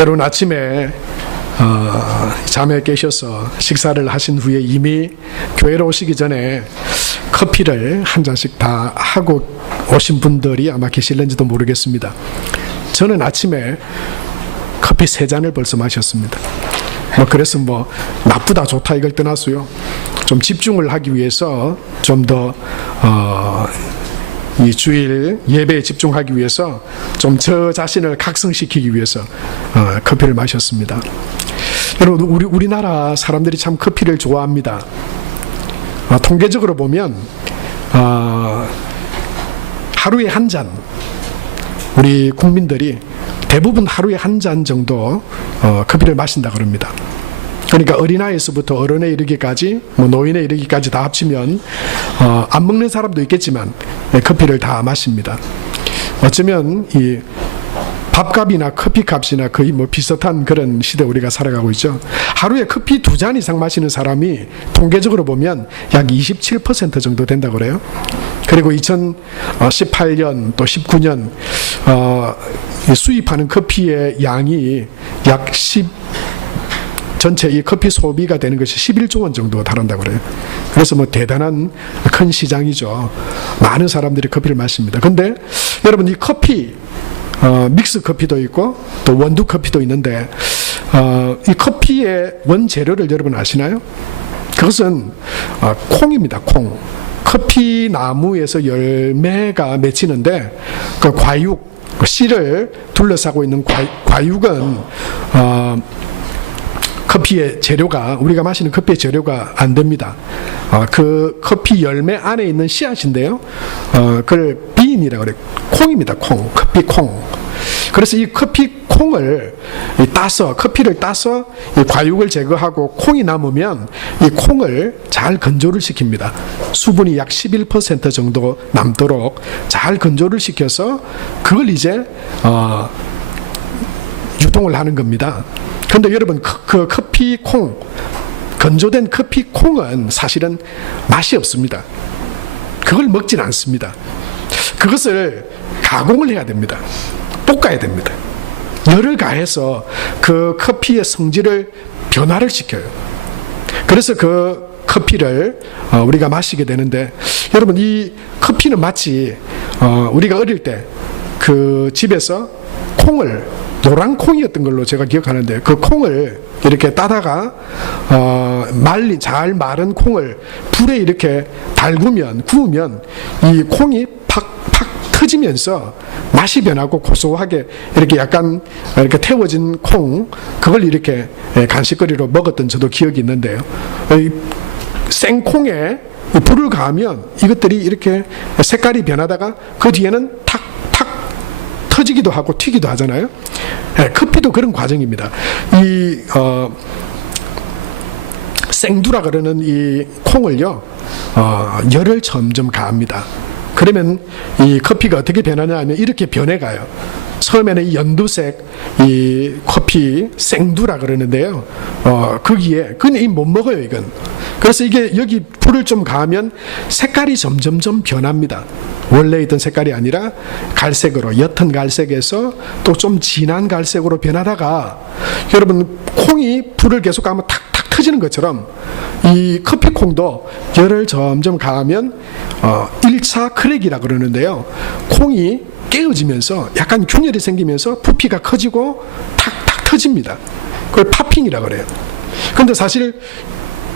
여러분 아침에 잠에 깨셔서 식사를 하신 후에 이미 교회로 오시기 전에 커피를 한 잔씩 다 하고 오신 분들이 아마 계실는지도 모르겠습니다. 저는 아침에 커피 3잔을 벌써 마셨습니다. 그래서 나쁘다 좋다 이걸 떠나서요, 좀 집중을 하기 위해서 좀 더 이 주일 예배에 집중하기 위해서 좀 저 자신을 각성시키기 위해서 커피를 마셨습니다. 여러분, 우리나라 사람들이 참 커피를 좋아합니다. 통계적으로 보면 하루에 한 잔, 우리 국민들이 대부분 하루에 한 잔 정도 커피를 마신다 그럽니다. 그러니까 어린아이에서부터 어른에 이르기까지, 노인에 이르기까지 다 합치면 안 먹는 사람도 있겠지만 커피를 다 마십니다. 어쩌면 이 밥값이나 커피값이나 거의 비슷한 그런 시대 우리가 살아가고 있죠. 하루에 커피 2잔 이상 마시는 사람이 통계적으로 보면 약 27% 정도 된다고 그래요. 그리고 2018년 또 19년 수입하는 커피의 양이 약 전체 이 커피 소비가 되는 것이 11조 원 정도 달한다고 그래요. 그래서 대단한 큰 시장이죠. 많은 사람들이 커피를 마십니다. 근데 여러분, 이 커피 믹스 커피도 있고 또 원두 커피도 있는데 이 커피의 원재료를 여러분 아시나요? 그것은 콩입니다. 콩. 커피 나무에서 열매가 맺히는데 그 과육, 그 씨를 둘러싸고 있는 과육은 커피의 재료가, 우리가 마시는 커피의 재료가 안 됩니다. 그 커피 열매 안에 있는 씨앗인데요, 그걸 빈이라고 그래요. 콩입니다. 콩. 커피 콩. 그래서 이 커피 콩을 커피를 따서 이 과육을 제거하고 콩이 남으면 이 콩을 잘 건조를 시킵니다. 수분이 약 11% 정도 남도록 잘 건조를 시켜서 그걸 이제 유통을 하는 겁니다. 그런데 여러분, 그 커피 콩, 건조된 커피 콩은 사실은 맛이 없습니다. 그걸 먹진 않습니다. 그것을 가공을 해야 됩니다. 볶아야 됩니다. 열을 가해서 그 커피의 성질을 변화를 시켜요. 그래서 그 커피를 우리가 마시게 되는데, 여러분, 이 커피는 마치 우리가 어릴 때 그 집에서 콩을, 노란 콩이었던 걸로 제가 기억하는데, 그 콩을 이렇게 따다가 잘 마른 콩을 불에 이렇게 구우면 이 콩이 팍팍 터지면서 맛이 변하고 고소하게 이렇게 약간 이렇게 태워진 콩, 그걸 이렇게 간식거리로 먹었던 저도 기억이 있는데요. 생콩에 불을 가하면 이것들이 이렇게 색깔이 변하다가 그 뒤에는 탁 터지기도 하고 튀기도 하잖아요. 커피도 그런 과정입니다. 이 생두라 그러는 이 콩을요, 열을 점점 가합니다. 그러면 이 커피가 어떻게 변하냐 하면 이렇게 변해가요. 처음에는 이 연두색 이 커피 생두라 그러는데요, 거기에 그냥 못 먹어요, 이건. 그래서 이게 여기 불을 좀 가하면 색깔이 점점점 변합니다. 원래 있던 색깔이 아니라 갈색으로, 옅은 갈색에서 또 좀 진한 갈색으로 변하다가, 여러분, 콩이 불을 계속 가면 탁탁 터지는 것처럼 이 커피콩도 열을 점점 가하면 1차 크랙이라 그러는데요, 콩이 깨어지면서 약간 균열이 생기면서 부피가 커지고 탁탁 터집니다. 그걸 파핑이라 그래요. 그런데 사실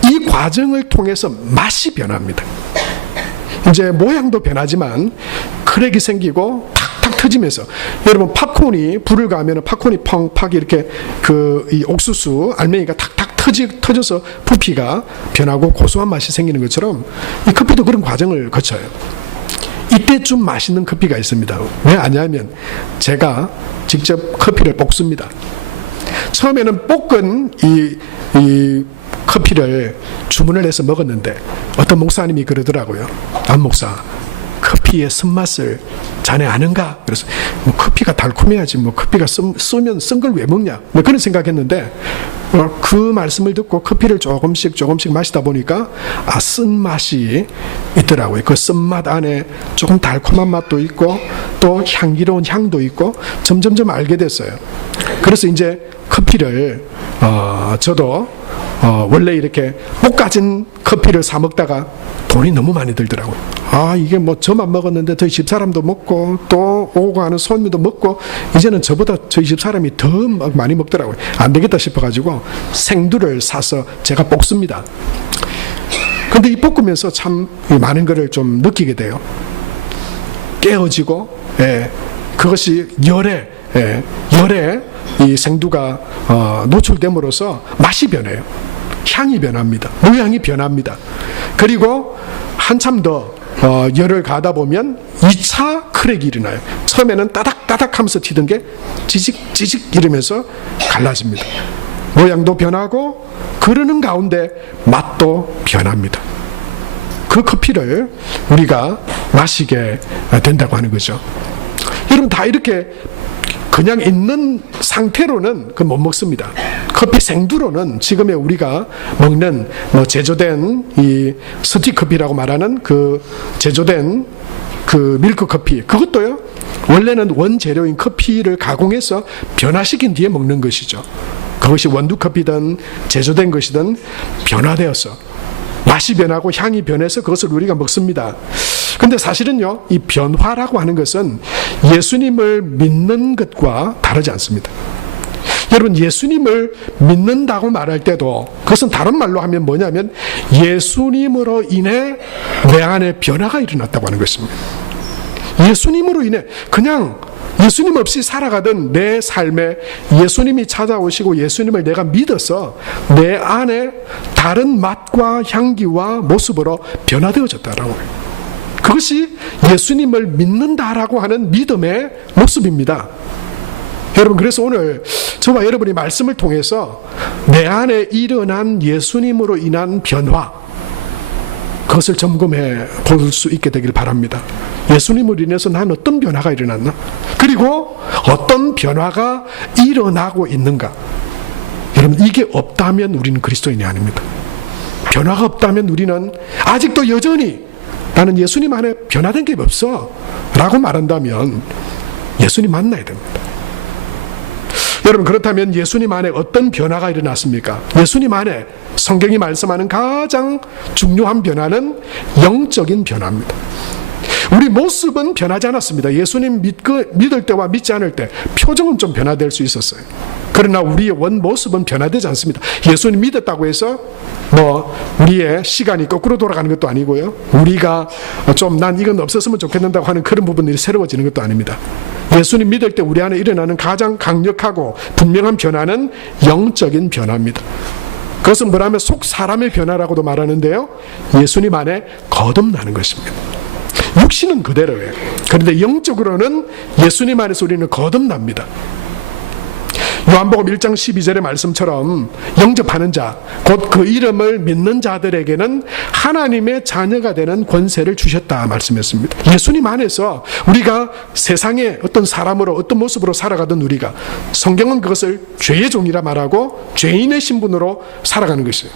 이 과정을 통해서 맛이 변합니다. 이제 모양도 변하지만 크랙이 생기고 탁탁 터지면서, 여러분, 팝콘이 불을 가하면 팝콘이 펑팍 이렇게 이 옥수수 알맹이가 탁탁 터져서 부피가 변하고 고소한 맛이 생기는 것처럼 이 커피도 그런 과정을 거쳐요. 이때쯤 맛있는 커피가 있습니다. 왜 아냐면 제가 직접 커피를 볶습니다. 처음에는 볶은 이 커피를 주문을 해서 먹었는데 어떤 목사님이 그러더라고요. 안 목사, 커피 커피의 쓴맛을 자네 아는가? 그래서 뭐 커피가 달콤해야지 뭐 커피가 쓰면 쓴 걸 왜 먹냐? 뭐 그런 생각했는데 그 말씀을 듣고 커피를 조금씩 마시다 보니까 쓴맛이 있더라고요. 그 쓴맛 안에 조금 달콤한 맛도 있고 또 향기로운 향도 있고 점점점 알게 됐어요. 그래서 이제 커피를 저도 원래 이렇게 볶아진 커피를 사 먹다가 돈이 너무 많이 들더라고요. 이게 뭐 저만 먹었는데 저희 집사람도 먹고 또 오고 가는 손님도 먹고 이제는 저보다 저희 집사람이 더 많이 먹더라고요. 안 되겠다 싶어가지고 생두를 사서 제가 볶습니다. 근데 이 볶으면서 참 많은 것을 좀 느끼게 돼요. 깨어지고 그것이 열에 이 생두가 노출됨으로써 맛이 변해요. 향이 변합니다. 모양이 변합니다. 그리고 한참 더 열을 가다 보면 2차 크랙이 일어나요. 처음에는 따닥따닥 하면서 튀던 게 찌직 이러면서 갈라집니다. 모양도 변하고 그러는 가운데 맛도 변합니다. 그 커피를 우리가 마시게 된다고 하는 거죠. 여러분 다 이렇게 그냥 있는 상태로는 못 먹습니다. 커피 생두로는 지금의 우리가 먹는 제조된 이 스틱커피라고 말하는 그 제조된 그 밀크커피, 그것도요 원래는 원재료인 커피를 가공해서 변화시킨 뒤에 먹는 것이죠. 그것이 원두커피든 제조된 것이든 변화되어서 맛이 변하고 향이 변해서 그것을 우리가 먹습니다. 근데 사실은요, 이 변화라고 하는 것은 예수님을 믿는 것과 다르지 않습니다. 여러분, 예수님을 믿는다고 말할 때도 그것은 다른 말로 하면 뭐냐면 예수님으로 인해 내 안에 변화가 일어났다고 하는 것입니다. 예수님으로 인해 그냥 예수님 없이 살아가던 내 삶에 예수님이 찾아오시고 예수님을 내가 믿어서 내 안에 다른 맛과 향기와 모습으로 변화되어졌다라고 해요. 그것이 예수님을 믿는다라고 하는 믿음의 모습입니다. 여러분, 그래서 오늘 저와 여러분이 말씀을 통해서 내 안에 일어난 예수님으로 인한 변화, 그것을 점검해 볼 수 있게 되길 바랍니다. 예수님으로 인해서 난 어떤 변화가 일어났나? 그리고 어떤 변화가 일어나고 있는가? 여러분, 이게 없다면 우리는 그리스도인이 아닙니다. 변화가 없다면 우리는 아직도 여전히 나는 예수님 안에 변화된 게 없어 라고 말한다면 예수님 만나야 됩니다. 여러분, 그렇다면 예수님 안에 어떤 변화가 일어났습니까? 예수님 안에 성경이 말씀하는 가장 중요한 변화는 영적인 변화입니다. 우리 모습은 변하지 않았습니다. 예수님 믿을 때와 믿지 않을 때 표정은 좀 변화될 수 있었어요. 그러나 우리의 원 모습은 변화되지 않습니다. 예수님 믿었다고 해서 우리의 시간이 거꾸로 돌아가는 것도 아니고요, 우리가 좀 난 이건 없었으면 좋겠는다고 하는 그런 부분들이 새로워지는 것도 아닙니다. 예수님 믿을 때 우리 안에 일어나는 가장 강력하고 분명한 변화는 영적인 변화입니다. 그것은 뭐라면 속 사람의 변화라고도 말하는데요, 예수님 안에 거듭나는 것입니다. 육신은 그대로예요. 그런데 영적으로는 예수님 안에서 우리는 거듭납니다. 요한복음 1장 12절의 말씀처럼 영접하는 자, 곧 그 이름을 믿는 자들에게는 하나님의 자녀가 되는 권세를 주셨다 말씀했습니다. 예수님 안에서 우리가 세상에 어떤 사람으로 어떤 모습으로 살아가던 우리가, 성경은 그것을 죄의 종이라 말하고 죄인의 신분으로 살아가는 것이에요.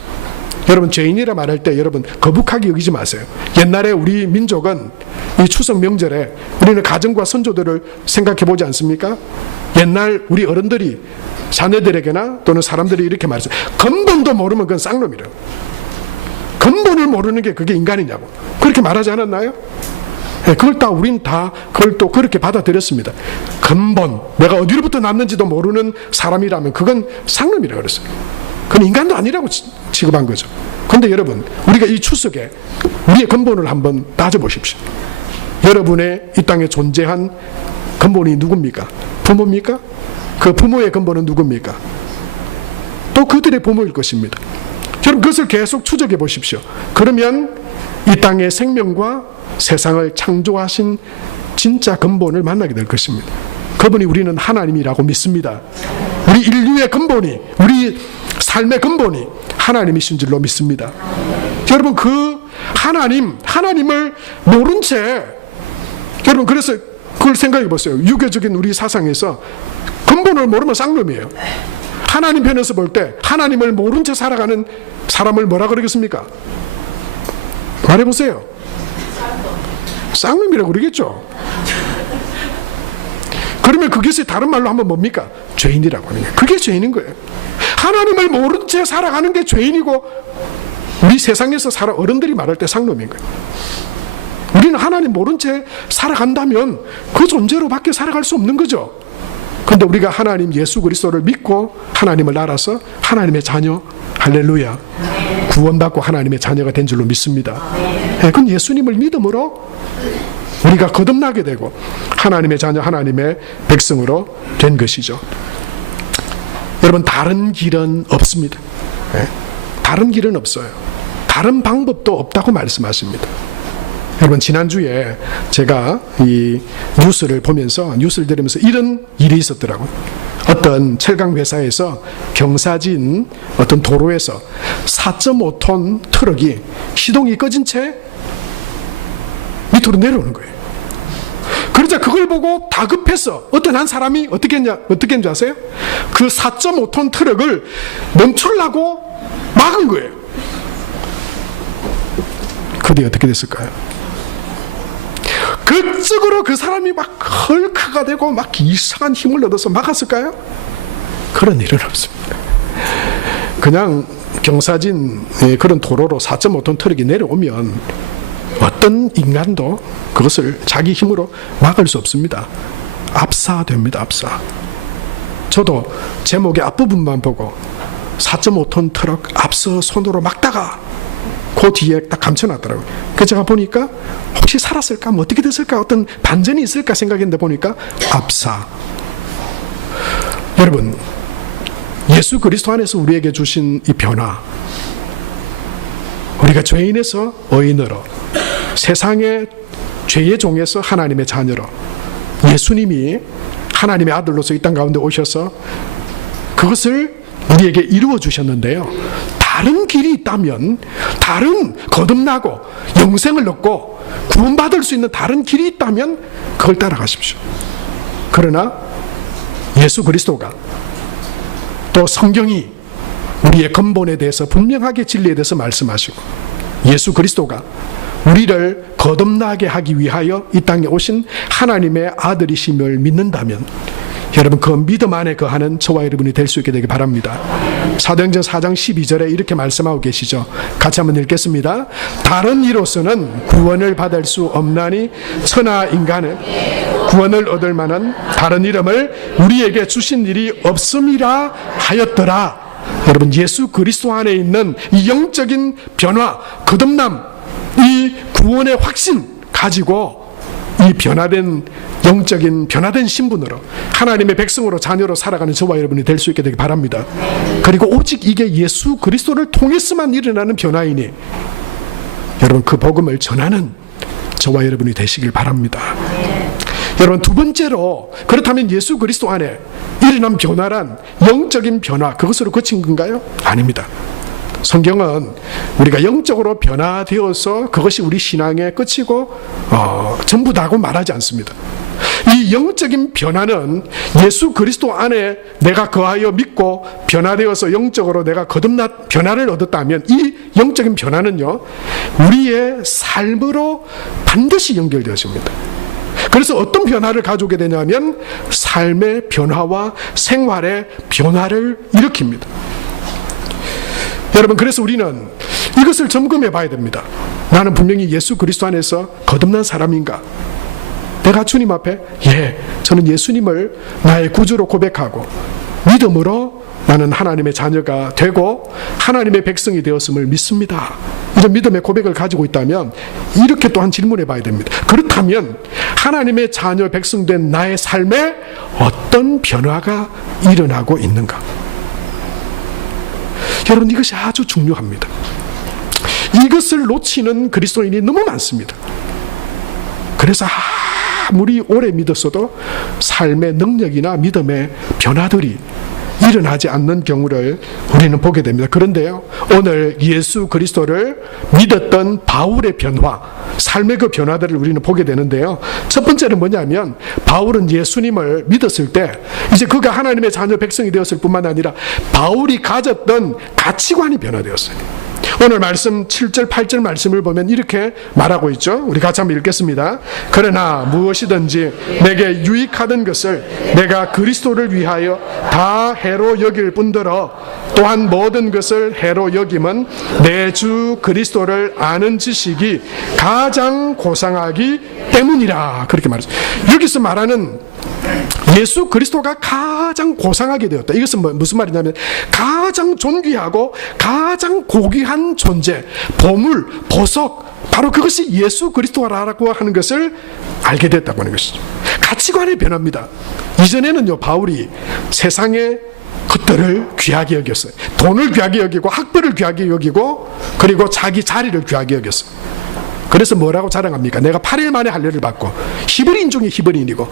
여러분, 죄인이라 말할 때 여러분 거북하게 여기지 마세요. 옛날에 우리 민족은 이 추석 명절에 우리는 가정과 선조들을 생각해 보지 않습니까? 옛날 우리 어른들이 자녀들에게나 또는 사람들이 이렇게 말했어요. 근본도 모르면 그건 쌍놈이라고. 근본을 모르는 게 그게 인간이냐고. 그렇게 말하지 않았나요? 우린 다 그걸 또 그렇게 받아들였습니다. 근본, 내가 어디로부터 났는지도 모르는 사람이라면 그건 쌍놈이라고 그랬어요. 그건 인간도 아니라고 취급한 거죠. 그런데 여러분, 우리가 이 추석에 우리의 근본을 한번 따져보십시오. 여러분의 이 땅에 존재한 근본이 누굽니까? 부모입니까? 그 부모의 근본은 누굽니까? 또 그들의 부모일 것입니다. 여러분, 그것을 계속 추적해 보십시오. 그러면 이 땅의 생명과 세상을 창조하신 진짜 근본을 만나게 될 것입니다. 그분이 우리는 하나님이라고 믿습니다. 우리 인류의 근본이, 우리 삶의 근본이 하나님이신 줄로 믿습니다. 여러분, 그 하나님을 모른 채 여러분, 그래서 그걸 생각해 보세요. 유교적인 우리 사상에서 근본을 모르면 쌍놈이에요. 하나님 편에서 볼 때 하나님을 모른 채 살아가는 사람을 뭐라 그러겠습니까? 말해보세요. 쌍놈이라고 그러겠죠. 그러면 그것이 다른 말로 하면 뭡니까? 죄인이라고 하는 거예요. 그게 죄인인 거예요. 하나님을 모른 채 살아가는 게 죄인이고, 우리 세상에서 어른들이 말할 때 쌍놈인 거예요. 우리는 하나님 모른 채 살아간다면 그 존재로밖에 살아갈 수 없는 거죠. 그런데 우리가 하나님 예수 그리스도를 믿고 하나님을 알아서 하나님의 자녀, 할렐루야, 구원받고 하나님의 자녀가 된 줄로 믿습니다. 그건 예수님을 믿음으로 우리가 거듭나게 되고 하나님의 자녀, 하나님의 백성으로 된 것이죠. 여러분, 다른 길은 없습니다. 다른 길은 없어요. 다른 방법도 없다고 말씀하십니다. 여러분, 지난주에 제가 이 뉴스를 보면서, 뉴스를 들으면서 이런 일이 있었더라고요. 어떤 철강 회사에서 경사진 어떤 도로에서 4.5톤 트럭이 시동이 꺼진 채 밑으로 내려오는 거예요. 그러자 그걸 보고 다급해서 어떤 한 사람이 어떻게 했는지 아세요? 그 4.5톤 트럭을 멈추려고 막은 거예요. 그때 어떻게 됐을까요? 그쪽으로 그 사람이 막 헐크가 되고 막 이상한 힘을 얻어서 막았을까요? 그런 일은 없습니다. 그냥 경사진 그런 도로로 4.5톤 트럭이 내려오면 어떤 인간도 그것을 자기 힘으로 막을 수 없습니다. 압사됩니다. 압사. 저도 제목의 앞부분만 보고 4.5톤 트럭 앞서 손으로 막다가 그 뒤에 딱 감춰놨더라고요. 그래서 제가 보니까 혹시 살았을까? 뭐 어떻게 됐을까? 어떤 반전이 있을까 생각했는데 보니까 압사. 여러분, 예수 그리스도 안에서 우리에게 주신 이 변화, 우리가 죄인에서 의인으로, 세상의 죄의 종에서 하나님의 자녀로, 예수님이 하나님의 아들로서 이 땅 가운데 오셔서 그것을 우리에게 이루어 주셨는데요. 다른 길이 있다면, 다른 거듭나고 영생을 얻고 구원받을 수 있는 다른 길이 있다면 그걸 따라가십시오. 그러나 예수 그리스도가, 또 성경이 우리의 근본에 대해서 분명하게 진리에 대해서 말씀하시고, 예수 그리스도가 우리를 거듭나게 하기 위하여 이 땅에 오신 하나님의 아들이심을 믿는다면, 여러분, 그 믿음 안에 거하는 저와 여러분이 될 수 있게 되길 바랍니다. 사도행전 4장 12절에 이렇게 말씀하고 계시죠. 같이 한번 읽겠습니다. 다른 이로서는 구원을 받을 수 없나니 천하 인간은 구원을 얻을 만한 다른 이름을 우리에게 주신 일이 없음이라 하였더라. 여러분, 예수 그리스도 안에 있는 이 영적인 변화, 거듭남, 이 구원의 확신 가지고 이 변화된 영적인 변화된 신분으로 하나님의 백성으로, 자녀로 살아가는 저와 여러분이 될 수 있게 되길 바랍니다. 그리고 오직 이게 예수 그리스도를 통해서만 일어나는 변화이니 여러분, 그 복음을 전하는 저와 여러분이 되시길 바랍니다. 여러분, 두 번째로, 그렇다면 예수 그리스도 안에 일어난 변화란 영적인 변화, 그것으로 그친 건가요? 아닙니다. 성경은 우리가 영적으로 변화되어서 그것이 우리 신앙의 끝이고 전부다고 말하지 않습니다. 이 영적인 변화는 예수 그리스도 안에 내가 거하여 믿고 변화되어서 영적으로 내가 변화를 얻었다면, 이 영적인 변화는요, 우리의 삶으로 반드시 연결되어집니다. 그래서 어떤 변화를 가져오게 되냐면 삶의 변화와 생활의 변화를 일으킵니다. 여러분, 그래서 우리는 이것을 점검해 봐야 됩니다. 나는 분명히 예수 그리스도 안에서 거듭난 사람인가? 내가 주님 앞에, 저는 예수님을 나의 구주로 고백하고 믿음으로 나는 하나님의 자녀가 되고 하나님의 백성이 되었음을 믿습니다. 이런 믿음의 고백을 가지고 있다면 이렇게 또한 질문해 봐야 됩니다. 그렇다면 하나님의 자녀 백성된 나의 삶에 어떤 변화가 일어나고 있는가? 여러분, 이것이 아주 중요합니다. 이것을 놓치는 그리스도인이 너무 많습니다. 그래서 아무리 오래 믿었어도 삶의 능력이나 믿음의 변화들이 일어나지 않는 경우를 우리는 보게 됩니다. 그런데요, 오늘 예수 그리스도를 믿었던 바울의 변화, 삶의 그 변화들을 우리는 보게 되는데요. 첫 번째는 뭐냐면, 바울은 예수님을 믿었을 때 이제 그가 하나님의 자녀 백성이 되었을 뿐만 아니라 바울이 가졌던 가치관이 변화되었어요. 오늘 말씀 7절 8절 말씀을 보면 이렇게 말하고 있죠. 우리 같이 한번 읽겠습니다. 그러나 무엇이든지 내게 유익하던 것을 내가 그리스도를 위하여 다 해로 여길 뿐더러 또한 모든 것을 해로 여김은 내 주 그리스도를 아는 지식이 가장 고상하기 때문이라. 그렇게 말했어요. 여기서 말하는 예수 그리스도가 가장 고상하게 되었다. 이것은 무슨 말이냐면 가장 존귀하고 가장 고귀한 존재, 보물, 보석, 바로 그것이 예수 그리스도라고 하는 것을 알게 됐다고 하는 것이죠. 가치관의 변화입니다. 이전에는요, 바울이 세상의 것들을 귀하게 여겼어요. 돈을 귀하게 여기고 학벌을 귀하게 여기고 그리고 자기 자리를 귀하게 여겼어요. 그래서 뭐라고 자랑합니까? 내가 8일 만에 할례를 받고 히브리인 중에 히브리인이고,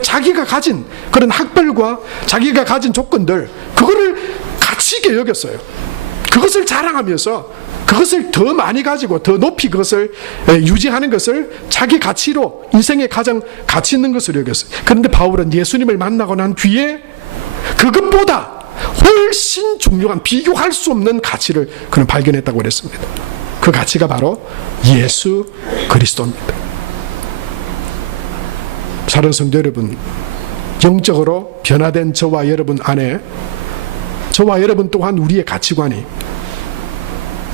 자기가 가진 그런 학벌과 자기가 가진 조건들, 그거를 가치 있게 여겼어요. 그것을 자랑하면서 그것을 더 많이 가지고 더 높이 그것을 유지하는 것을 자기 가치로, 인생의 가장 가치 있는 것으로 여겼어요. 그런데 바울은 예수님을 만나고 난 뒤에 그것보다 훨씬 중요한, 비교할 수 없는 가치를 그는 발견했다고 그랬습니다. 그 가치가 바로 예수 그리스도입니다. 사랑하는 성도 여러분, 영적으로 변화된 저와 여러분 안에, 저와 여러분 또한 우리의 가치관이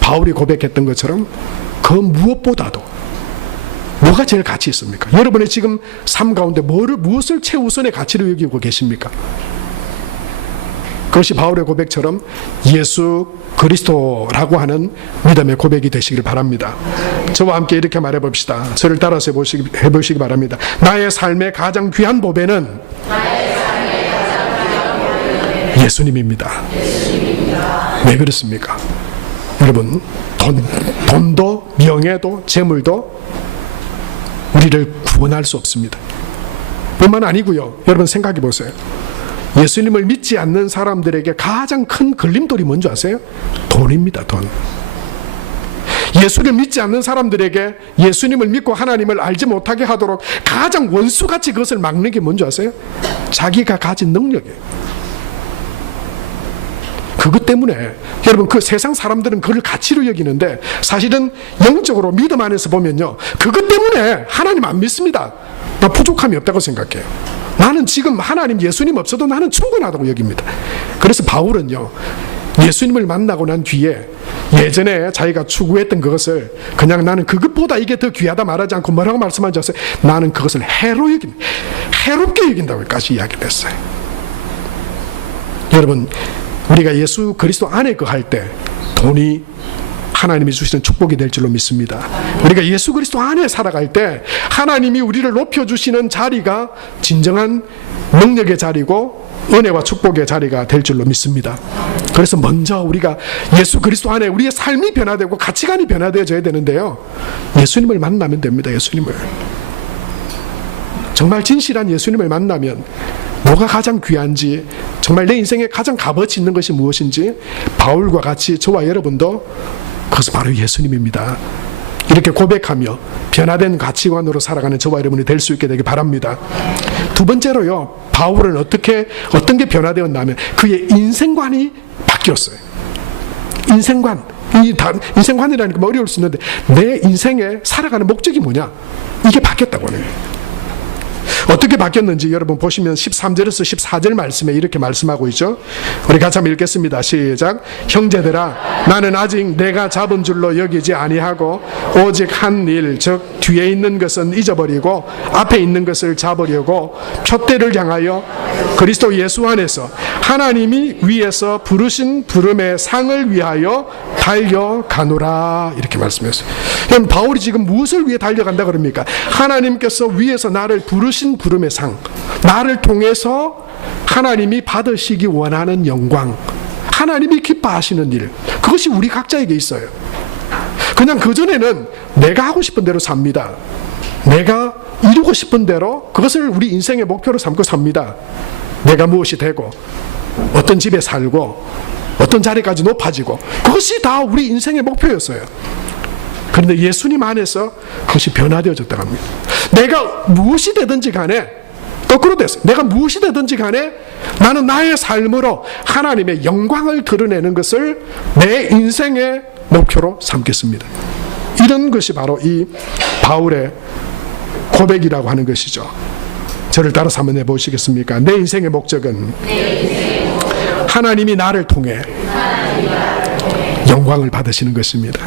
바울이 고백했던 것처럼 그 무엇보다도, 뭐가 제일 가치 있습니까? 여러분의 지금 삶 가운데 무엇을 최우선의 가치로 여기고 계십니까? 그것이 바울의 고백처럼 예수 그리스도라고 하는 믿음의 고백이 되시길 바랍니다. 저와 함께 이렇게 말해봅시다. 저를 따라서 해보시기 바랍니다. 나의 삶의 가장 귀한 보배는 예수님입니다. 왜 그렇습니까? 여러분, 돈도 명예도 재물도 우리를 구원할 수 없습니다. 뿐만 아니고요, 여러분 생각해 보세요. 예수님을 믿지 않는 사람들에게 가장 큰 걸림돌이 뭔지 아세요? 돈입니다. 돈. 예수를 믿지 않는 사람들에게 예수님을 믿고 하나님을 알지 못하게 하도록 가장 원수같이 그것을 막는 게 뭔지 아세요? 자기가 가진 능력이에요. 그것 때문에 여러분, 그 세상 사람들은 그걸 가치로 여기는데 사실은 영적으로 믿음 안에서 보면요, 그것 때문에 하나님 안 믿습니다. 나 부족함이 없다고 생각해요. 나는 지금 하나님, 예수님 없어도 나는 충분하다고 여깁니다. 그래서 바울은요, 예수님을 만나고 난 뒤에 예전에 자기가 추구했던 그것을 그냥 나는 그것보다 이게 더 귀하다 말하지 않고 뭐라고 말씀하지 않았어요? 나는 그것을 해롭게 여긴다고까지 이야기를 했어요. 여러분, 우리가 예수 그리스도 안에 거할 때 돈이 하나님이 주시는 축복이 될 줄로 믿습니다. 우리가 예수 그리스도 안에 살아갈 때 하나님이 우리를 높여주시는 자리가 진정한 능력의 자리고 은혜와 축복의 자리가 될 줄로 믿습니다. 그래서 먼저 우리가 예수 그리스도 안에 우리의 삶이 변화되고 가치관이 변화되어져야 되는데요, 예수님을 만나면 됩니다. 예수님을 정말 진실한 예수님을 만나면 뭐가 가장 귀한지, 정말 내 인생에 가장 값어치 있는 것이 무엇인지 바울과 같이 저와 여러분도 그것은 바로 예수님입니다. 이렇게 고백하며 변화된 가치관으로 살아가는 저와 여러분이 될 수 있게 되길 바랍니다. 두 번째로요, 바울은 어떤 게 변화되었냐면 그의 인생관이 바뀌었어요. 인생관이라니까 뭐 어려울 수 있는데 내 인생에 살아가는 목적이 뭐냐, 이게 바뀌었다고 하는 거예요. 어떻게 바뀌었는지 여러분 보시면 13절에서 14절 말씀에 이렇게 말씀하고 있죠. 우리 같이 한번 읽겠습니다. 시작. 형제들아, 나는 아직 내가 잡은 줄로 여기지 아니하고 오직 한 일, 즉 뒤에 있는 것은 잊어버리고 앞에 있는 것을 잡으려고 푯대를 향하여 그리스도 예수 안에서 하나님이 위에서 부르신 부름의 상을 위하여 달려가노라. 이렇게 말씀했어요. 그럼 바울이 지금 무엇을 위해 달려간다 그럽니까? 하나님께서 위에서 나를 부르신 부름의 상, 나를 통해서 하나님이 받으시기 원하는 영광, 하나님이 기뻐하시는 일, 그것이 우리 각자에게 있어요. 그냥 그전에는 내가 하고 싶은 대로 삽니다. 내가 이루고 싶은 대로 그것을 우리 인생의 목표로 삼고 삽니다. 내가 무엇이 되고 어떤 집에 살고 어떤 자리까지 높아지고 그것이 다 우리 인생의 목표였어요. 그런데 예수님 안에서 그것이 변화되어졌다고 합니다. 내가 무엇이 되든지 간에 거꾸로 됐어요. 내가 무엇이 되든지 간에 나는 나의 삶으로 하나님의 영광을 드러내는 것을 내 인생의 목표로 삼겠습니다. 이런 것이 바로 이 바울의 고백이라고 하는 것이죠. 저를 따라서 한번 해보시겠습니까? 내 인생의 목적은 하나님이 나를 통해 영광을 받으시는 것입니다.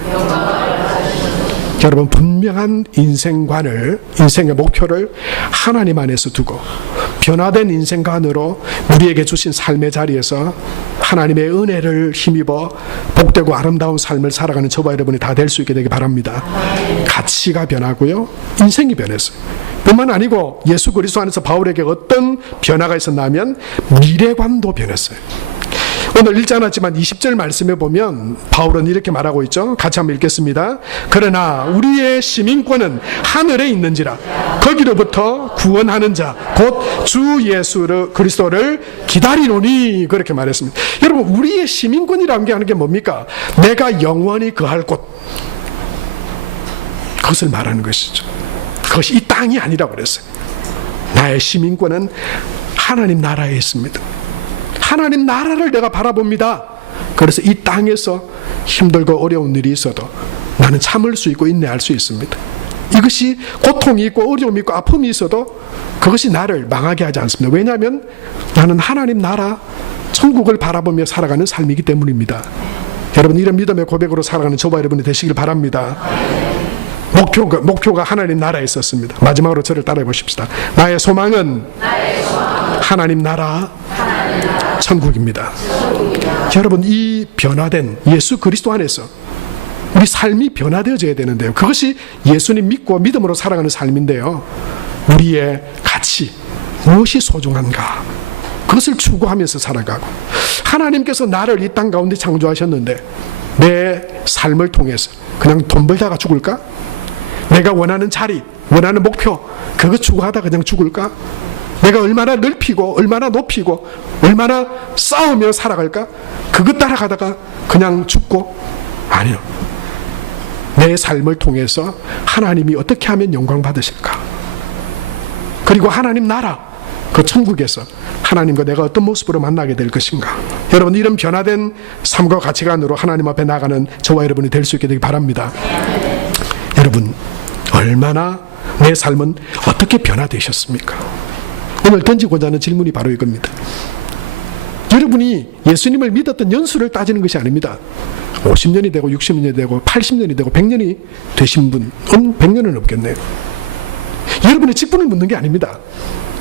여러분, 분명한 인생관을, 인생의 목표를 하나님 안에서 두고 변화된 인생관으로 우리에게 주신 삶의 자리에서 하나님의 은혜를 힘입어 복되고 아름다운 삶을 살아가는 저와 여러분이 다 될 수 있게 되기 바랍니다. 가치가 변하고요, 인생이 변했어요. 뿐만 아니고 예수 그리스도 안에서 바울에게 어떤 변화가 있었냐면 미래관도 변했어요. 오늘 읽지 않았지만 20절 말씀에 보면 바울은 이렇게 말하고 있죠. 같이 한번 읽겠습니다. 그러나 우리의 시민권은 하늘에 있는지라 거기로부터 구원하는 자 곧 주 예수 그리스도를 기다리노니, 그렇게 말했습니다. 여러분, 우리의 시민권이라는 게 하는 게 뭡니까? 내가 영원히 거할 곳, 그것을 말하는 것이죠. 그것이 이 땅이 아니라고 그랬어요. 나의 시민권은 하나님 나라에 있습니다. 하나님 나라를 내가 바라봅니다. 그래서 이 땅에서 힘들고 어려운 일이 있어도 나는 참을 수 있고 인내할 수 있습니다. 이것이 고통이 있고 어려움이 있고 아픔이 있어도 그것이 나를 망하게 하지 않습니다. 왜냐하면 나는 하나님 나라 천국을 바라보며 살아가는 삶이기 때문입니다. 여러분, 이런 믿음의 고백으로 살아가는 저와 여러분이 되시길 바랍니다. 목표가 하나님 나라에 있었습니다. 마지막으로 저를 따라해 보십시다. 나의 소망은 하나님 나라 천국입니다. 여러분, 이 변화된 예수 그리스도 안에서 우리 삶이 변화되어져야 되는데요, 그것이 예수님 믿고 믿음으로 살아가는 삶인데요, 우리의 가치, 무엇이 소중한가, 그것을 추구하면서 살아가고, 하나님께서 나를 이 땅 가운데 창조하셨는데 내 삶을 통해서 그냥 돈 벌다가 죽을까? 내가 원하는 자리, 원하는 목표, 그거 추구하다 그냥 죽을까? 내가 얼마나 넓히고 얼마나 높이고 얼마나 싸우며 살아갈까? 그것 따라가다가 그냥 죽고? 아니요. 내 삶을 통해서 하나님이 어떻게 하면 영광 받으실까? 그리고 하나님 나라, 그 천국에서 하나님과 내가 어떤 모습으로 만나게 될 것인가? 여러분, 이런 변화된 삶과 가치관으로 하나님 앞에 나가는 저와 여러분이 될 수 있게 되기 바랍니다. 여러분, 얼마나 내 삶은 어떻게 변화되셨습니까? 오늘 던지고자 하는 질문이 바로 이겁니다. 여러분이 예수님을 믿었던 연수를 따지는 것이 아닙니다. 50년이 되고 60년이 되고 80년이 되고 100년이 되신 분은 100년은 없겠네요. 여러분의 직분을 묻는 게 아닙니다.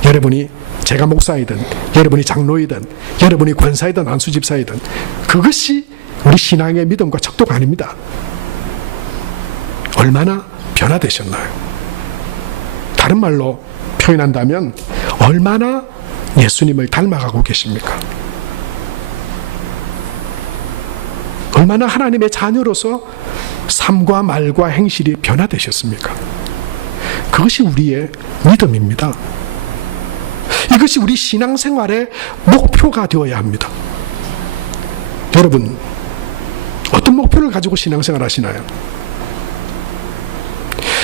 여러분이 제가 목사이든 여러분이 장로이든 여러분이 권사이든 안수집사이든 그것이 우리 신앙의 믿음과 척도가 아닙니다. 얼마나 변화되셨나요? 다른 말로 표현한다면 얼마나 예수님을 닮아가고 계십니까? 얼마나 하나님의 자녀로서 삶과 말과 행실이 변화되셨습니까? 그것이 우리의 믿음입니다. 이것이 우리 신앙생활의 목표가 되어야 합니다. 여러분, 어떤 목표를 가지고 신앙생활 하시나요?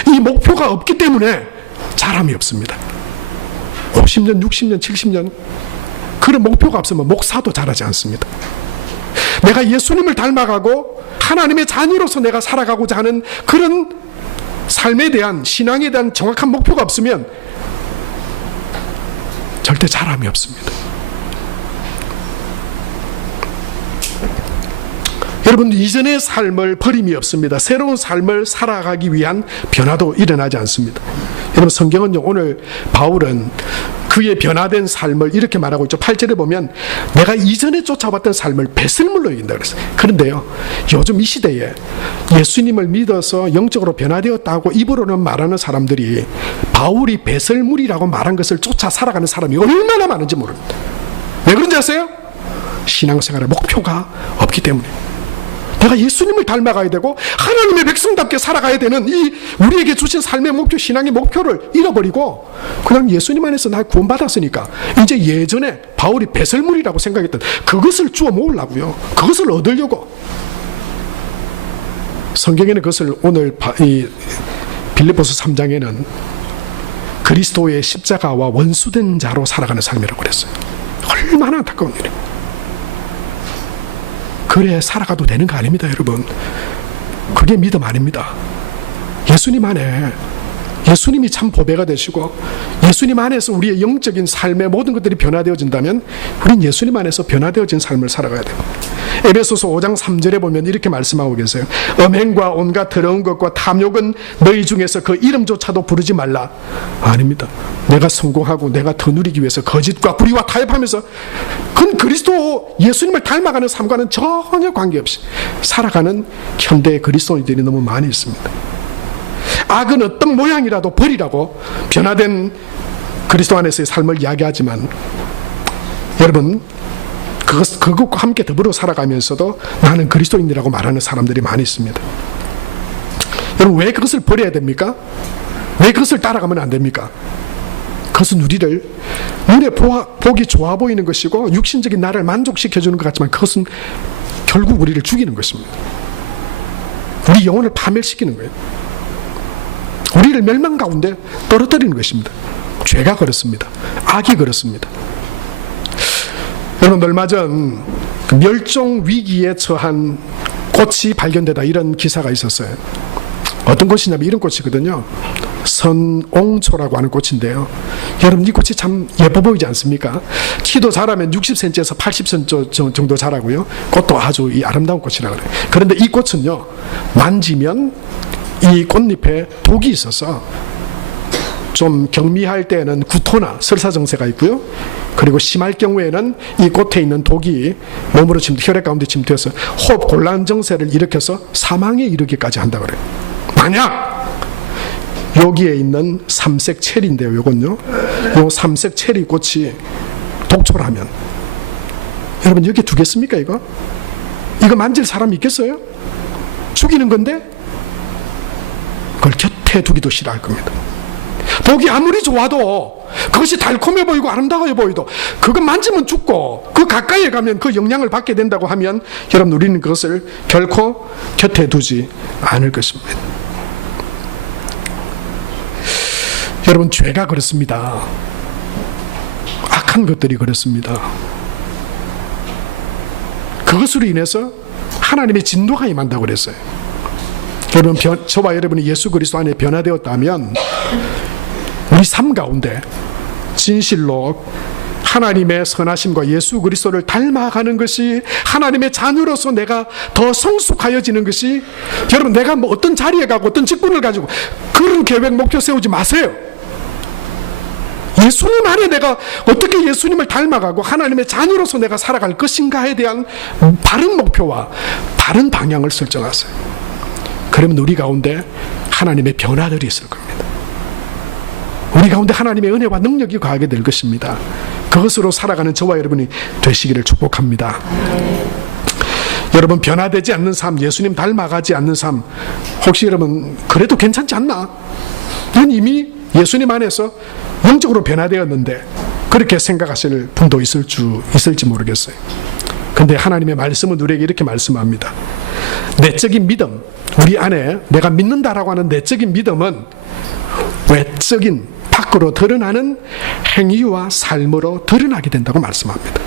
이 목표가 없기 때문에 사람이 없습니다. 50년, 60년, 70년 그런 목표가 없으면 목사도 잘하지 않습니다. 내가 예수님을 닮아가고 하나님의 자녀로서 내가 살아가고자 하는 그런 삶에 대한, 신앙에 대한 정확한 목표가 없으면 절대 사람이 없습니다. 여러분, 이전의 삶을 버림이 없습니다. 새로운 삶을 살아가기 위한 변화도 일어나지 않습니다. 여러분, 성경은요, 오늘 바울은 그의 변화된 삶을 이렇게 말하고 있죠. 8절에 보면 내가 이전에 쫓아왔던 삶을 배설물로 이긴다 그랬어요. 그런데요, 요즘 이 시대에 예수님을 믿어서 영적으로 변화되었다고 입으로는 말하는 사람들이 바울이 배설물이라고 말한 것을 쫓아 살아가는 사람이 얼마나 많은지 모릅니다. 왜 그런지 아세요? 신앙생활의 목표가 없기 때문에. 내가 예수님을 닮아가야 되고 하나님의 백성답게 살아가야 되는 이 우리에게 주신 삶의 목표, 신앙의 목표를 잃어버리고 그냥 예수님 안에서 나 구원받았으니까 이제 예전에 바울이 배설물이라고 생각했던 그것을 주워 모으려고요. 그것을 얻으려고. 성경에는 그것을 오늘 이 빌립보서 3장에는 그리스도의 십자가와 원수된 자로 살아가는 삶이라고 그랬어요. 얼마나 안타까운 일이에요. 그래 살아가도 되는 거 아닙니다, 여러분. 그게 믿음 아닙니다. 예수님 안에 예수님이 참 보배가 되시고 예수님 안에서 우리의 영적인 삶의 모든 것들이 변화되어진다면 우린 예수님 안에서 변화되어진 삶을 살아가야 돼요. 에베소서 5장 3절에 보면 이렇게 말씀하고 계세요. 음행과 온갖 더러운 것과 탐욕은 너희 중에서 그 이름조차도 부르지 말라. 아닙니다. 내가 성공하고 내가 더 누리기 위해서 거짓과 불의와 타협하면서 그건 그리스도 예수님을 닮아가는 삶과는 전혀 관계없이 살아가는 현대의 그리스도인들이 너무 많이 있습니다. 악은 어떤 모양이라도 버리라고 변화된 그리스도 안에서의 삶을 이야기하지만 여러분 그것과 함께 더불어 살아가면서도 나는 그리스도인이라고 말하는 사람들이 많이 있습니다. 여러분 왜 그것을 버려야 됩니까? 왜 그것을 따라가면 안 됩니까? 그것은 우리를 눈에 보기 좋아 보이는 것이고 육신적인 나를 만족시켜주는 것 같지만 그것은 결국 우리를 죽이는 것입니다. 우리 영혼을 파멸시키는 거예요. 우리를 멸망 가운데 떨어뜨리는 것입니다. 죄가 그렇습니다. 악이 그렇습니다. 여러분 얼마 전 멸종 위기에 처한 꽃이 발견되다 이런 기사가 있었어요. 어떤 꽃이냐면 이런 꽃이거든요. 선옹초라고 하는 꽃인데요. 여러분 이 꽃이 참 예뻐 보이지 않습니까? 키도 자라면 60cm에서 80cm 정도 자라고요. 꽃도 아주 이 아름다운 꽃이라고 그래요. 그런데 이 꽃은요 만지면 이 꽃잎에 독이 있어서 좀 경미할 때는 구토나 설사증세가 있고요. 그리고 심할 경우에는 이 꽃에 있는 독이 몸으로 혈액 가운데 침투해서 호흡 곤란 증세를 일으켜서 사망에 이르기까지 한다 그래요. 만약 여기에 있는 삼색 체리인데요. 요건요. 요 삼색 체리 꽃이 독초라면 여러분 여기 두겠습니까 이거? 이거 만질 사람이 있겠어요? 죽이는 건데 그걸 곁에 두기도 싫어할 겁니다. 독이 아무리 좋아도 그것이 달콤해 보이고 아름다워 보이도 그거 만지면 죽고 그 가까이에 가면 그 영향을 받게 된다고 하면 여러분 우리는 그것을 결코 곁에 두지 않을 것입니다. 여러분 죄가 그렇습니다. 악한 것들이 그렇습니다. 그것으로 인해서 하나님의 진노가 임한다고 그랬어요. 여러분 저와 여러분이 예수 그리스도 안에 변화되었다면 우리 삶 가운데 진실로 하나님의 선하심과 예수 그리스도를 닮아가는 것이 하나님의 자녀로서 내가 더 성숙하여지는 것이 여러분 내가 뭐 어떤 자리에 가고 어떤 직분을 가지고 그런 계획 목표 세우지 마세요. 예수님 안에 내가 어떻게 예수님을 닮아가고 하나님의 자녀로서 내가 살아갈 것인가에 대한 바른 목표와 바른 방향을 설정하세요. 그러면 우리 가운데 하나님의 변화들이 있을 겁니다. 우리 가운데 하나님의 은혜와 능력이 가하게 될 것입니다. 그것으로 살아가는 저와 여러분이 되시기를 축복합니다. 여러분 변화되지 않는 삶, 예수님 닮아가지 않는 삶 혹시 여러분 그래도 괜찮지 않나? 넌 이미 예수님 안에서 영적으로 변화되었는데 그렇게 생각하실 분도 있을지 모르겠어요. 근데 하나님의 말씀은 우리에게 이렇게 말씀합니다. 내적인 믿음, 우리 안에 내가 믿는다라고 하는 내적인 믿음은 외적인 밖으로 드러나는 행위와 삶으로 드러나게 된다고 말씀합니다.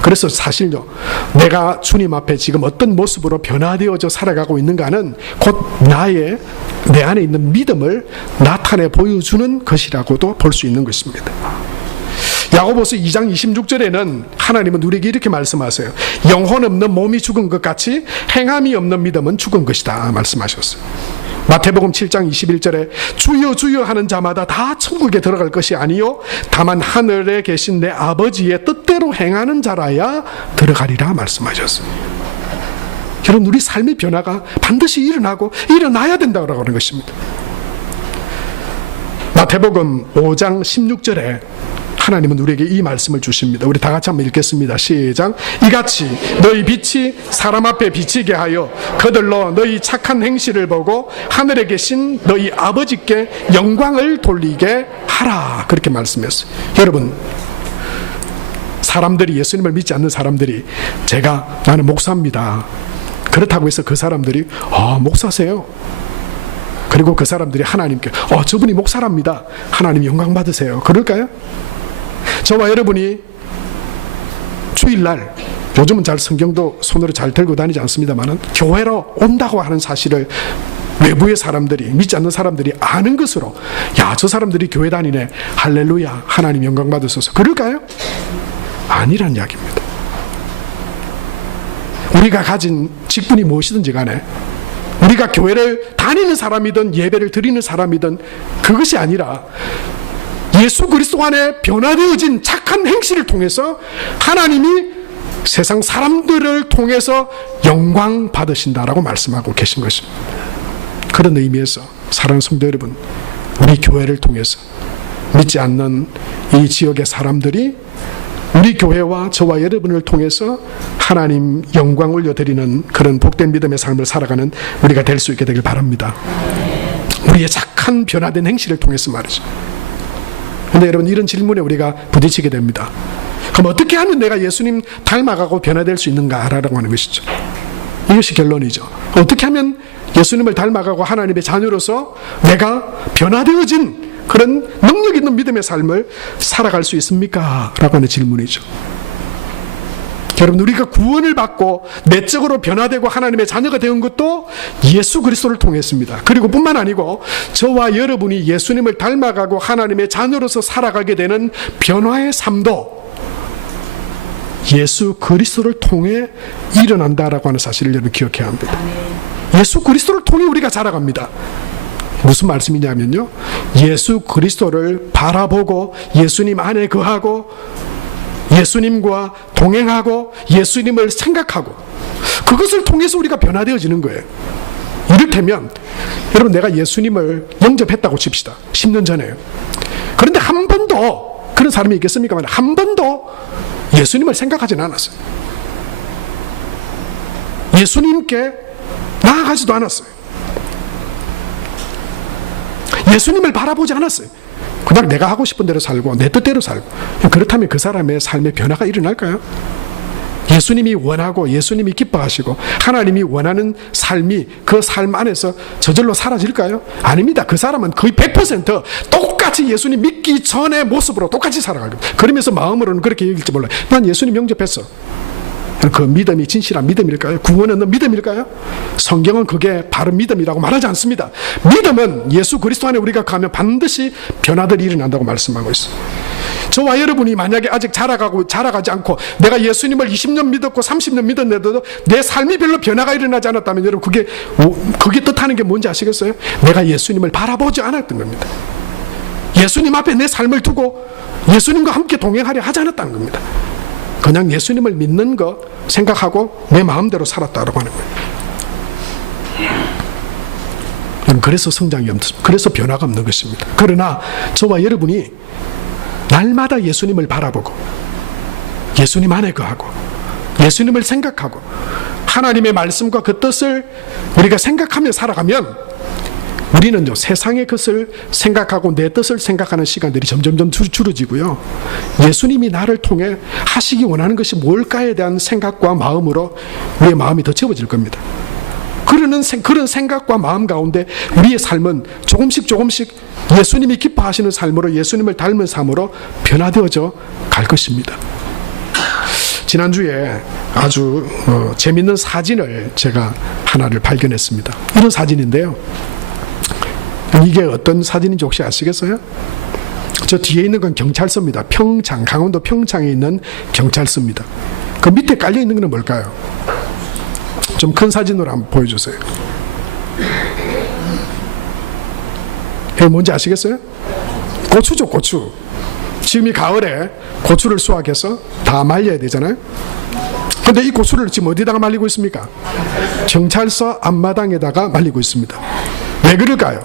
그래서 사실요 내가 주님 앞에 지금 어떤 모습으로 변화되어져 살아가고 있는가는 곧 내 안에 있는 믿음을 나타내 보여주는 것이라고도 볼 수 있는 것입니다. 야고보서 2장 26절에는 하나님은 우리에게 이렇게 말씀하세요. 영혼 없는 몸이 죽은 것 같이 행함이 없는 믿음은 죽은 것이다 말씀하셨어요. 마태복음 7장 21절에 주여 주여 하는 자마다 다 천국에 들어갈 것이 아니요 다만 하늘에 계신 내 아버지의 뜻대로 행하는 자라야 들어가리라 말씀하셨습니다. 여러분 우리 삶의 변화가 반드시 일어나야 된다고 하는 것입니다. 마태복음 5장 16절에 하나님은 우리에게 이 말씀을 주십니다. 우리 다 같이 한번 읽겠습니다. 시작. 이같이 너희 빛이 사람 앞에 비치게 하여 그들로 너희 착한 행실을 보고 하늘에 계신 너희 아버지께 영광을 돌리게 하라. 그렇게 말씀했어요. 여러분, 사람들이, 예수님을 믿지 않는 사람들이 나는 목사입니다, 그렇다고 해서 그 사람들이 목사세요, 그리고 그 사람들이 하나님께 저분이 목사랍니다, 하나님 영광 받으세요, 그럴까요? 저와 여러분이 주일날, 요즘은 잘 성경도 손으로 잘 들고 다니지 않습니다만 교회로 온다고 하는 사실을 외부의 사람들이, 믿지 않는 사람들이 아는 것으로 저 사람들이 교회 다니네, 할렐루야, 하나님 영광 받으소서, 그럴까요? 아니란 이야기입니다. 우리가 가진 직분이 무엇이든지 간에, 우리가 교회를 다니는 사람이든 예배를 드리는 사람이든, 그것이 아니라 예수 그리스도 안에 변화되어진 착한 행실을 통해서 하나님이 세상 사람들을 통해서 영광 받으신다라고 말씀하고 계신 것입니다. 그런 의미에서 사랑하는 성도 여러분, 우리 교회를 통해서 믿지 않는 이 지역의 사람들이 우리 교회와 저와 여러분을 통해서 하나님 영광 올려드리는 그런 복된 믿음의 삶을 살아가는 우리가 될 수 있게 되길 바랍니다. 우리의 착한 변화된 행실을 통해서 말이죠. 그런데 여러분, 이런 질문에 우리가 부딪히게 됩니다. 그럼 어떻게 하면 내가 예수님 닮아가고 변화될 수 있는가라고 하는 것이죠. 이것이 결론이죠. 어떻게 하면 예수님을 닮아가고 하나님의 자녀로서 내가 변화되어진 그런 능력 있는 믿음의 삶을 살아갈 수 있습니까? 라고 하는 질문이죠. 여러분, 우리가 구원을 받고 내적으로 변화되고 하나님의 자녀가 되는 것도 예수 그리스도를 통했습니다. 그리고 뿐만 아니고 저와 여러분이 예수님을 닮아가고 하나님의 자녀로서 살아가게 되는 변화의 삶도 예수 그리스도를 통해 일어난다라고 하는 사실을 여러분 기억해야 합니다. 예수 그리스도를 통해 우리가 자라갑니다. 무슨 말씀이냐면요, 예수 그리스도를 바라보고 예수님 안에 거하고 예수님과 동행하고 예수님을 생각하고, 그것을 통해서 우리가 변화되어지는 거예요. 이를테면 여러분, 내가 예수님을 영접했다고 칩시다. 10년 전에요. 그런데 한 번도 그런 사람이 있겠습니까? 한 번도 예수님을 생각하지는 않았어요. 예수님께 나아가지도 않았어요. 예수님을 바라보지 않았어요. 그냥 내가 하고 싶은 대로 살고 내 뜻대로 살고. 그렇다면 그 사람의 삶의 변화가 일어날까요? 예수님이 원하고 예수님이 기뻐하시고 하나님이 원하는 삶이 그 삶 안에서 저절로 사라질까요? 아닙니다. 그 사람은 거의 100% 똑같이 예수님 믿기 전의 모습으로 똑같이 살아갈 겁니다. 그러면서 마음으로는 그렇게 얘기할지 몰라요. 난 예수님 영접했어. 그 믿음이 진실한 믿음일까요? 구원은 믿음일까요? 성경은 그게 바른 믿음이라고 말하지 않습니다. 믿음은 예수 그리스도 안에 우리가 가면 반드시 변화들이 일어난다고 말씀하고 있어요. 저와 여러분이 만약에 아직 자라가지 않고 내가 예수님을 20년 믿었고 30년 믿었는데도 내 삶이 별로 변화가 일어나지 않았다면, 여러분, 그게 뜻하는 게 뭔지 아시겠어요? 내가 예수님을 바라보지 않았던 겁니다. 예수님 앞에 내 삶을 두고 예수님과 함께 동행하려 하지 않았다는 겁니다. 그냥 예수님을 믿는 거 생각하고 내 마음대로 살았다고 하는 거예요. 그래서 성장이 없습니다. 그래서 변화가 없는 것입니다. 그러나 저와 여러분이 날마다 예수님을 바라보고 예수님 안에 거하고 예수님을 생각하고 하나님의 말씀과 그 뜻을 우리가 생각하며 살아가면, 우리는 세상의 것을 생각하고 내 뜻을 생각하는 시간들이 점점 줄어지고요, 예수님이 나를 통해 하시기 원하는 것이 뭘까에 대한 생각과 마음으로 우리의 마음이 더 채워질 겁니다. 그런 생각과 마음 가운데 우리의 삶은 조금씩 예수님이 기뻐하시는 삶으로, 예수님을 닮은 삶으로 변화되어져 갈 것입니다. 지난주에 아주 재밌는 사진을 제가 하나를 발견했습니다. 이런 사진인데요, 이게 어떤 사진인지 혹시 아시겠어요? 저 뒤에 있는 건 경찰서입니다. 평창, 강원도 평창에 있는 경찰서입니다. 그 밑에 깔려 있는 건 뭘까요? 좀 큰 사진으로 한번 보여주세요. 이거 뭔지 아시겠어요? 고추죠, 고추. 지금 이 가을에 고추를 수확해서 다 말려야 되잖아요. 근데 이 고추를 지금 어디다가 말리고 있습니까? 경찰서 앞마당에다가 말리고 있습니다. 왜 그럴까요?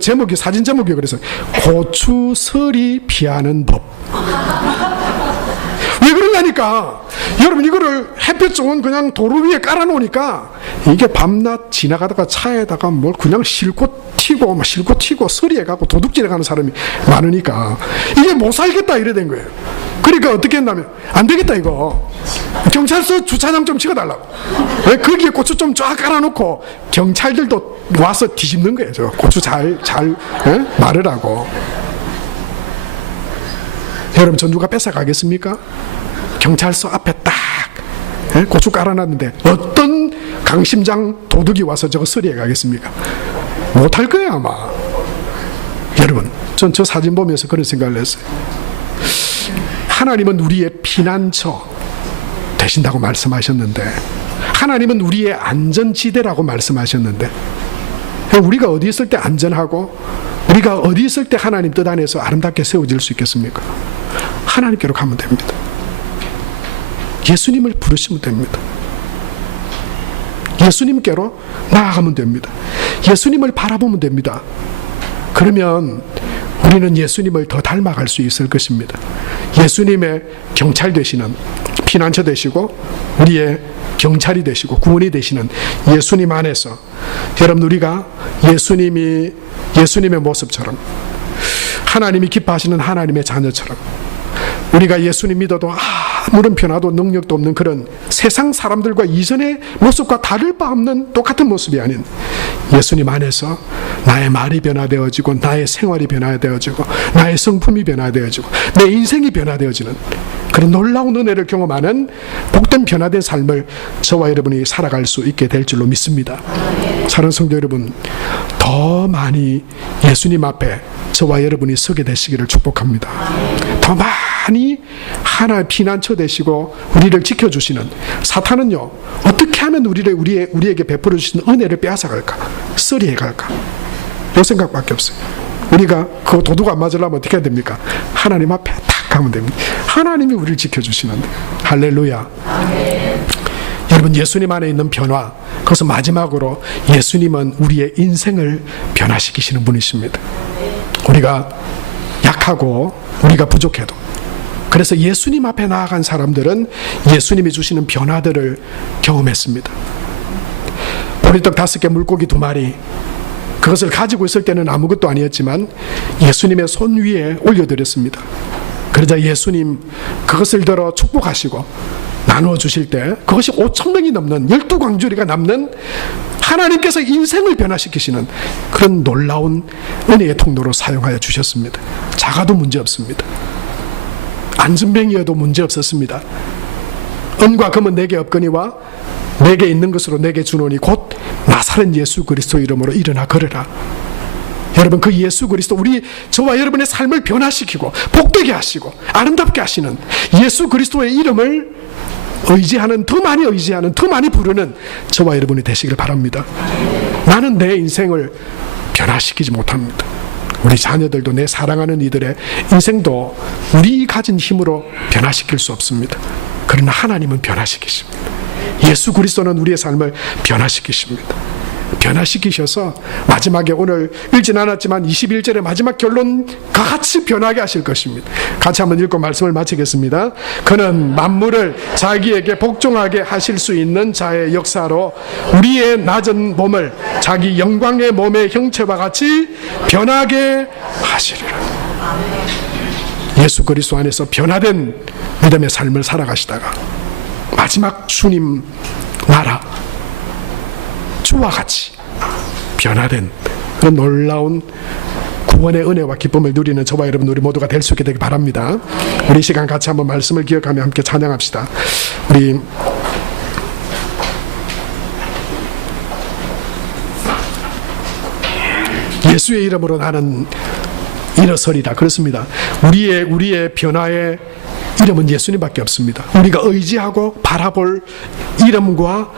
제목이, 사진 제목이 그래서 고추설이 피하는 법. 왜 그러냐니까, 여러분, 이거를 햇볕 좋은 그냥 도로 위에 깔아놓으니까 이게 밤낮 지나가다가 차에다가 뭘 그냥 싣고 튀고 서리에 가고 도둑질해 가는 사람이 많으니까 이게 못 살겠다 이래 된 거예요. 그러니까 어떻게 했냐면, 안 되겠다 이거, 경찰서 주차장 좀 찍어달라고. 거기에 고추 좀 쫙 깔아놓고 경찰들도 와서 뒤집는 거예요. 저 고추 잘 마르라고. 여러분, 저 누가 뺏어가겠습니까? 경찰서 앞에 딱 고추 깔아놨는데 어떤 강심장 도둑이 와서 저거 서리해 가겠습니까? 못할 거예요 아마. 여러분, 전 저 사진 보면서 그런 생각을 했어요. 하나님은 우리의 피난처 되신다고 말씀하셨는데, 하나님은 우리의 안전지대라고 말씀하셨는데, 우리가 어디 있을 때 안전하고 우리가 어디 있을 때 하나님 뜻 안에서 아름답게 세워질 수 있겠습니까? 하나님께로 가면 됩니다. 예수님을 부르시면 됩니다. 예수님께로 나아가면 됩니다. 예수님을 바라보면 됩니다. 그러면 우리는 예수님을 더 닮아갈 수 있을 것입니다. 예수님의 경찰 되시는, 피난처 되시고 우리의 경찰이 되시고 구원이 되시는 예수님 안에서, 여러분, 우리가 예수님의 모습처럼, 하나님이 기뻐하시는 하나님의 자녀처럼, 우리가 예수님 믿어도 아무런 변화도 능력도 없는 그런 세상 사람들과 이전의 모습과 다를 바 없는 똑같은 모습이 아닌 예수님 안에서 나의 말이 변화되어지고, 나의 생활이 변화되어지고, 나의 성품이 변화되어지고, 내 인생이 변화되어지는 그런 놀라운 은혜를 경험하는 복된 변화된 삶을 저와 여러분이 살아갈 수 있게 될 줄로 믿습니다. 사랑하는 성도 여러분, 더 많이 예수님 앞에 저와 여러분이 서게 되시기를 축복합니다. 더 많이 하나의 피난처 되시고 우리를 지켜주시는, 사탄은요, 어떻게 하면 우리에게 베풀어 주시는 은혜를 빼앗아갈까, 쓰리해갈까, 이 생각밖에 없어요. 우리가 그 도둑 안 맞으려면 어떻게 해야 됩니까? 하나님 앞에 딱 가면 됩니다. 하나님이 우리를 지켜주시는데. 할렐루야. 여러분, 예수님 안에 있는 변화, 그것은 마지막으로 예수님은 우리의 인생을 변화시키시는 분이십니다. 우리가 약하고 우리가 부족해도, 그래서 예수님 앞에 나아간 사람들은 예수님이 주시는 변화들을 경험했습니다. 보리떡 5개, 물고기 2마리, 그것을 가지고 있을 때는 아무것도 아니었지만 예수님의 손 위에 올려드렸습니다. 그러자 예수님 그것을 들어 축복하시고 나누어 주실 때 그것이 5,000명이 넘는 12광주리가 남는, 하나님께서 인생을 변화시키시는 그런 놀라운 은혜의 통로로 사용하여 주셨습니다. 작아도 문제없습니다. 안전뱅이여도 문제없었습니다. 은과 금은 내게 없거니와 내게 있는 것으로 내게 주노니 곧 나사렛 예수 그리스도 이름으로 일어나 걸으라. 여러분, 그 예수 그리스도, 저와 여러분의 삶을 변화시키고 복되게 하시고 아름답게 하시는 예수 그리스도의 이름을 의지하는, 더 많이 부르는 저와 여러분이 되시길 바랍니다. 나는 내 인생을 변화시키지 못합니다. 우리 자녀들도, 내 사랑하는 이들의 인생도 우리 가진 힘으로 변화시킬 수 없습니다. 그러나 하나님은 변화시키십니다. 예수 그리스도는 우리의 삶을 변화시키십니다. 변화시키셔서 마지막에, 오늘 읽진 않았지만 21절의 마지막 결론과 같이 변하게 하실 것입니다. 같이 한번 읽고 말씀을 마치겠습니다. 그는 만물을 자기에게 복종하게 하실 수 있는 자의 역사로 우리의 낮은 몸을 자기 영광의 몸의 형체와 같이 변하게 하시리라. 예수 그리스도 안에서 변화된 믿음의 삶을 살아가시다가 마지막 주님 나라, 주와 같이 변화된 그런 놀라운 구원의 은혜와 기쁨을 누리는 저와 여러분, 우리 모두가 될 수 있게 되길 바랍니다. 우리 시간 같이 한번 말씀을 기억하며 함께 찬양합시다. 우리 예수의 이름으로 나는 일어서리라. 그렇습니다. 우리의 변화의 이름은 예수님밖에 없습니다. 우리가 의지하고 바라볼 이름과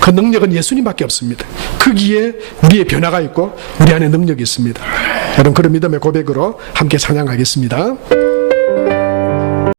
그 능력은 예수님밖에 없습니다. 거기에 우리의 변화가 있고 우리 안에 능력이 있습니다. 여러분, 그런 믿음의 고백으로 함께 찬양하겠습니다.